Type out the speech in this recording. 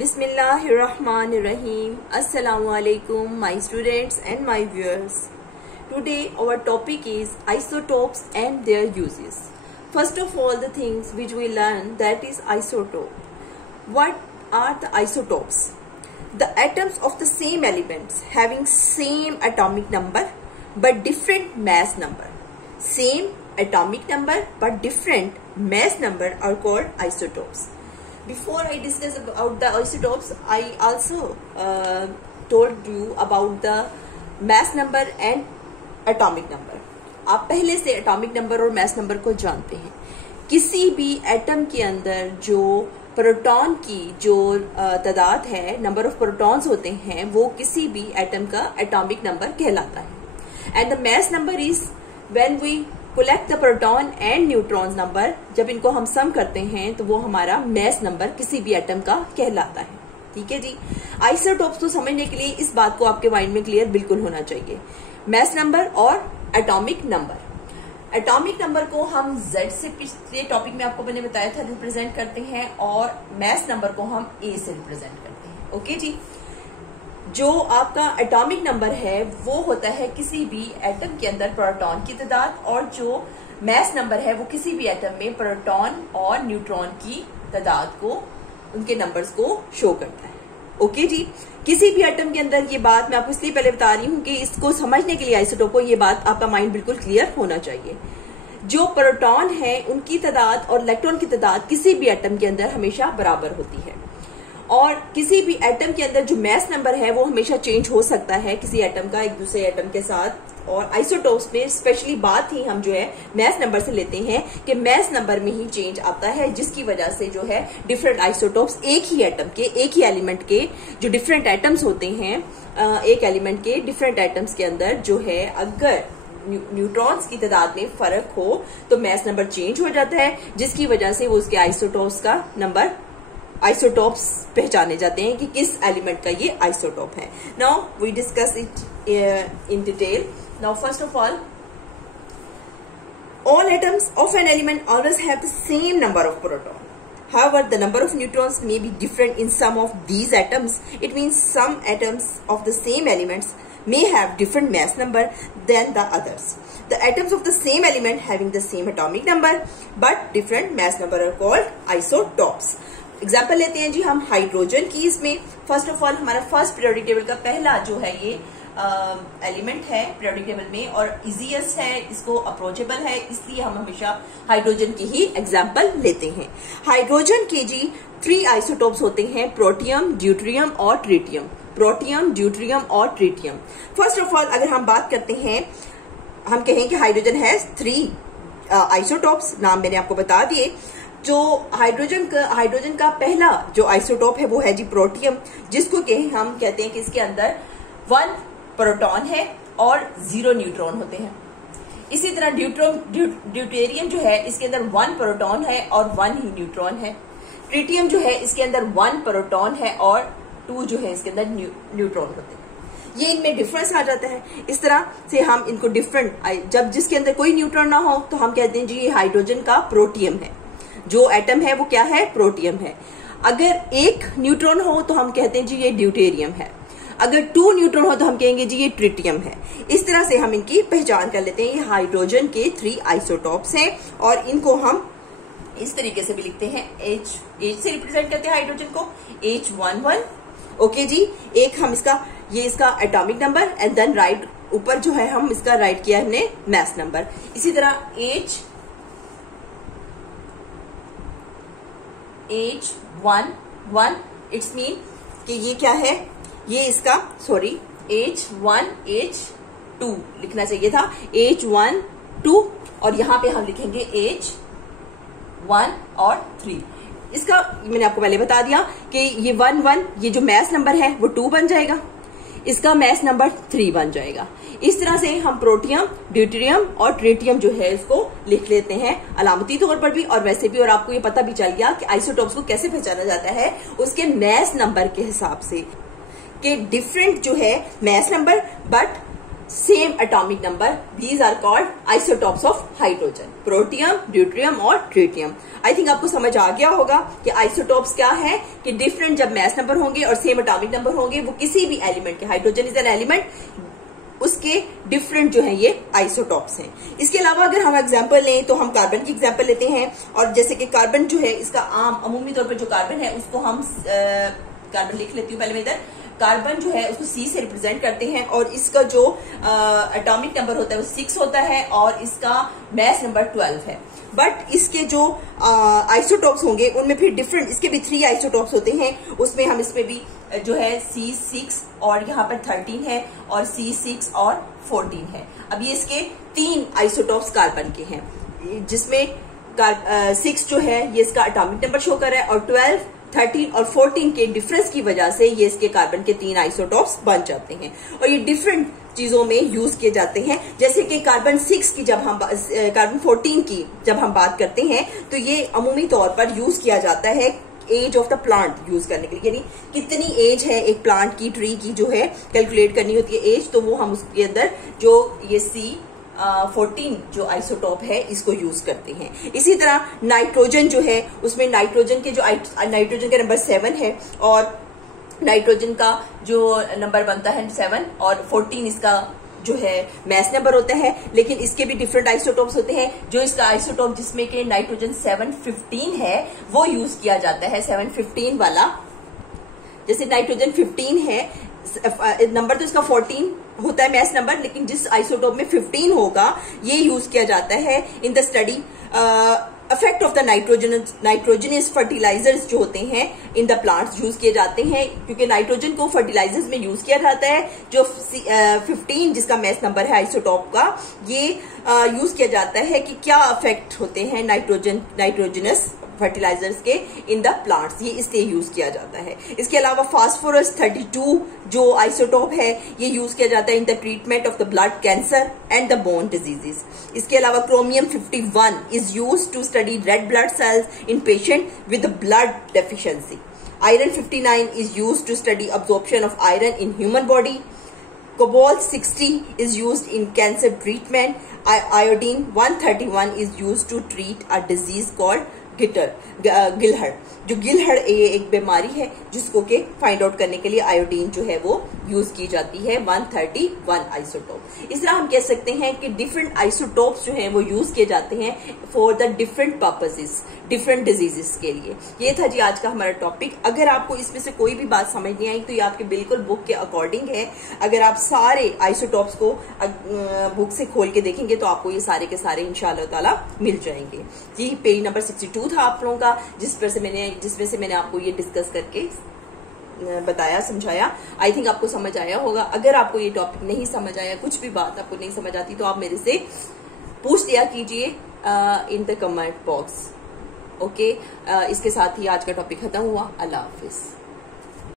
Bismillahirrahmanirrahim. Assalamu alaikum, my students and my viewers. Today our topic is isotopes and their uses. First of all, the things which we learn, that is isotope. What are the isotopes? The atoms of the same elements having same atomic number but different mass number. Same atomic number but different mass number are called isotopes. Before I discuss about the isotopes, I also told you about the mass number and atomic number. आप पहले से atomic number और mass number को जानते हैं. किसी भी atom के अंदर जो प्रोटॉन की जो तादाद है, नंबर ऑफ प्रोटॉन्स होते हैं, वो किसी भी एटम का एटॉमिक नंबर कहलाता है. And the mass number is when we collect the proton and neutrons number. जब इनको हम सम करते हैं तो वो हमारा मास नंबर किसी भी एटम का कहलाता है. ठीक है जी. आइसोटोप्स को समझने के लिए इस बात को आपके माइंड में क्लियर बिल्कुल होना चाहिए. मास नंबर और एटॉमिक नंबर. एटॉमिक नंबर को हम Z से पिछले टॉपिक में आपको मैंने बताया था रिप्रेजेंट करते हैं, और मास नंबर को हम A से रिप्रेजेंट करते हैं. ओके जी. जो आपका एटॉमिक नंबर है वो होता है किसी भी एटम के अंदर प्रोटॉन की तादाद, और जो मास नंबर है वो किसी भी एटम में प्रोटॉन और न्यूट्रॉन की तादाद को, उनके नंबर्स को शो करता है. ओके जी. किसी भी एटम के अंदर, ये बात मैं आपको इसलिए पहले बता रही हूं कि इसको समझने के लिए आइसोटोप को, ये बात आपका माइंड बिल्कुल क्लियर होना चाहिए. जो प्रोटॉन है उनकी तादाद और इलेक्ट्रॉन की तादाद किसी भी एटम के अंदर हमेशा बराबर होती है, और किसी भी एटम के अंदर जो मास नंबर है वो हमेशा चेंज हो सकता है किसी एटम का एक दूसरे एटम के साथ. और आइसोटोप्स में स्पेशली बात ही हम जो है मास नंबर से लेते हैं कि मास नंबर में ही चेंज आता है, जिसकी वजह से जो है डिफरेंट आइसोटोप्स एक ही एटम के, एक ही एलिमेंट के जो डिफरेंट एटम्स होते हैं, एक एलिमेंट के डिफरेंट एटम्स के अंदर जो है अगर न्यूट्रॉन्स की तादाद में फर्क हो तो मास नंबर चेंज हो जाता है, जिसकी वजह से वो उसके आइसोटोप्स का नंबर, आइसोटोप्स पहचाने जाते हैं कि किस एलिमेंट का ये आइसोटोप है. Now we discuss it in detail. Now, first of all atoms of an element always have the same number of protons. However, the number of neutrons may be different in some of these atoms. It means some atoms of the same elements may have different mass number than the others. The atoms of the same element having the same atomic number but different mass number are called isotopes. Example लेते हैं जी हम hydrogen की. इसमें first of all हमारा first periodic table का पहला जो है ये एलिमेंट है पीरियोडिक टेबल में, और इजीएस्ट है, इसको अप्रोचेबल है, इसलिए हम हमेशा हाइड्रोजन की ही एग्जाम्पल लेते हैं. हाइड्रोजन के जी 3 आइसोटोप्स होते हैं, प्रोटियम, ड्यूटेरियम और ट्रिटियम. प्रोटियम, ड्यूटेरियम और ट्रिटियम. फर्स्ट ऑफ ऑल अगर हम बात करते हैं, हम कहें कि हाइड्रोजन हैज 3 आइसोटोप्स. नाम मैंने आपको बता दिए. जो हाइड्रोजन का पहला जो आइसोटोप है वो है जी प्रोटियम, जिसको हम कहते हैं कि इसके अंदर 1 प्रोटॉन है और 0 न्यूट्रॉन होते हैं. इसी तरह ड्यूटेरियम जो है इसके अंदर 1 प्रोटॉन है और 1 ही न्यूट्रॉन है. ट्रिटियम जो है इसके अंदर 1 प्रोटॉन है और 2 जो है इसके अंदर न्यूट्रॉन होते हैं. ये इनमें डिफरेंस आ जाता है. इस तरह से हम इनको डिफरेंट, जब जिसके अंदर कोई न्यूट्रॉन ना हो तो हम कहते हैं जी ये हाइड्रोजन का प्रोटियम है. जो एटम है वो क्या है? प्रोटियम है. अगर 1 न्यूट्रॉन हो तो हम कहते हैं जी ये ड्यूटेरियम है. अगर 2 न्यूट्रॉन हो तो हम कहेंगे जी ये ट्रिटियम है. इस तरह से हम इनकी पहचान कर लेते हैं. ये हाइड्रोजन के 3 आइसोटोप्स हैं, और इनको हम इस तरीके से भी लिखते हैं. H से रिप्रेजेंट करते हैं हाइड्रोजन को, H11. ओके जी. एक हम ये इसका atomic number, and then right ऊपर जो है हम इसका राइट किया हमने मास नंबर. इसी तरह H11, इट्स मीन कि ये क्या है, ये इसका H1 H2 लिखना चाहिए था, H1 2, और यहां पे हम लिखेंगे H1 और 3. इसका मैंने आपको पहले बता दिया कि ये 1 ये जो मास नंबर है वो 2 बन जाएगा, इसका मास नंबर 3 बन जाएगा. इस तरह से हम प्रोटियम, ड्यूटेरियम और ट्रिटियम जो है इसको लिख लेते हैं अलामती तौर पर भी और वैसे भी. और आपको ये पता भी चल गया कि आइसोटोप्स को कैसे पहचाना जाता है, उसके मास नंबर के हिसाब से, कि डिफरेंट जो है mass number but same atomic number. These are called isotopes of hydrogen. Protium, deuterium और ट्रिटियम. आई थिंक आपको समझ आ गया होगा कि आइसोटॉप्स क्या है, कि डिफरेंट जब मैस नंबर होंगे और सेम एटॉमिक नंबर होंगे, वो किसी भी एलिमेंट के, हाइड्रोजन इज एन एलिमेंट, उसके डिफरेंट जो है ये आइसोटॉप्स हैं. इसके अलावा अगर हम एग्जांपल लें तो हम कार्बन की एग्जांपल लेते हैं. और जैसे कि कार्बन जो है, इसका अमूमी तौर पर जो कार्बन है उसको हम कार्बन लिख लेती हूँ पहले मैं इधर. कार्बन जो है उसको C से रिप्रेजेंट करते हैं और इसका जो एटॉमिक नंबर होता है वो 6 होता है और इसका मैस नंबर 12 है. बट इसके जो आइसोटॉप्स होंगे उनमें फिर डिफरेंट, इसके भी 3 आइसोटॉप्स होते हैं. उसमें हम इसमें भी जो है C6 और यहाँ पर 13 है और C6 और 14 है. अब ये इसके 3 आइसोटॉप्स कार्बन के हैं, जिसमें 6 जो है ये इसका एटॉमिक नंबर शो कर रहा है और 12, 13 और 14 के डिफरेंस की वजह से ये इसके कार्बन के 3 आइसोटॉप्स बन जाते हैं. और ये डिफरेंट चीजों में यूज किए जाते हैं. जैसे कि कार्बन 6 की जब हम कार्बन 14 की जब हम बात करते हैं तो ये अमूमी तौर पर यूज किया जाता है age of the plant use करने के लिए, यानी कितनी एज है एक प्लांट की, ट्री की जो है कैलकुलेट करनी होती है एज, तो वो हम उसके अंदर जो ये C14 जो आइसोटॉप है इसको यूज करते हैं. इसी तरह नाइट्रोजन जो है, उसमें नाइट्रोजन के जो नाइट्रोजन का नंबर 7 है और नाइट्रोजन का जो नंबर बनता है 7 और 14 इसका जो है मैस नंबर होता है. लेकिन इसके भी डिफरेंट आइसोटॉप्स होते हैं. जो इसका आइसोटॉप जिसमें के नाइट्रोजन 715 है वो यूज किया जाता है 715 वाला. जैसे नाइट्रोजन 15 है, नंबर तो इसका 14 होता है मैस नंबर, लेकिन जिस आइसोटॉप में 15 होगा ये यूज किया जाता है in the study effect of the nitrogenous fertilisers जो होते हैं इन द प्लांट्स यूज किए जाते हैं, क्योंकि नाइट्रोजन को फर्टिलाइजर्स में यूज किया जाता है. जो 15 जिसका मैस नंबर है आइसोटॉप का, ये यूज किया जाता है कि क्या इफेक्ट होते हैं नाइट्रोजनस फर्टिलाइजर्स के इन द प्लांट्स, ये इसलिए यूज किया जाता है. इसके अलावा फास्फोरस 32 जो आइसोटॉप है ये यूज किया जाता है in the treatment of the blood cancer and the bone diseases. इसके अलावा chromium 51 is use to study red blood cells in patient with blood deficiency. Iron 59 is use to study absorption of iron in human body. Cobalt 60 is used in cancer treatment. Iodine 131 is used to treat a disease called गिलहड़. जो गिलहड़ ये एक बीमारी है जिसको के find out करने के लिए आयोडीन जो है वो यूज की जाती है 131 आइसोटोप. इस तरह हम कह सकते हैं कि डिफरेंट आइसोटोप्स जो हैं वो यूज किए जाते हैं for the different purposes, different diseases के लिए. ये था जी आज का हमारा टॉपिक. अगर आपको इसमें से कोई भी बात समझ नहीं आई तो ये आपके बिल्कुल बुक के अकॉर्डिंग है. अगर आप सारे आइसोटोप्स को बुक से खोल के देखेंगे तो आपको ये सारे के सारे इंशाअल्लाह ताला मिल जाएंगे. ये पेज नंबर 62 था आप लोगों का, जिसमें से मैंने आपको ये डिस्कस करके बताया, समझाया. आई थिंक आपको समझ आया होगा. अगर आपको ये टॉपिक नहीं समझ आया, कुछ भी बात आपको नहीं समझ आती, तो आप मेरे से पूछ लिया कीजिए in the comment box. Okay, इसके साथ ही आज का टॉपिक खत्म हुआ. अल्लाह हाफिज.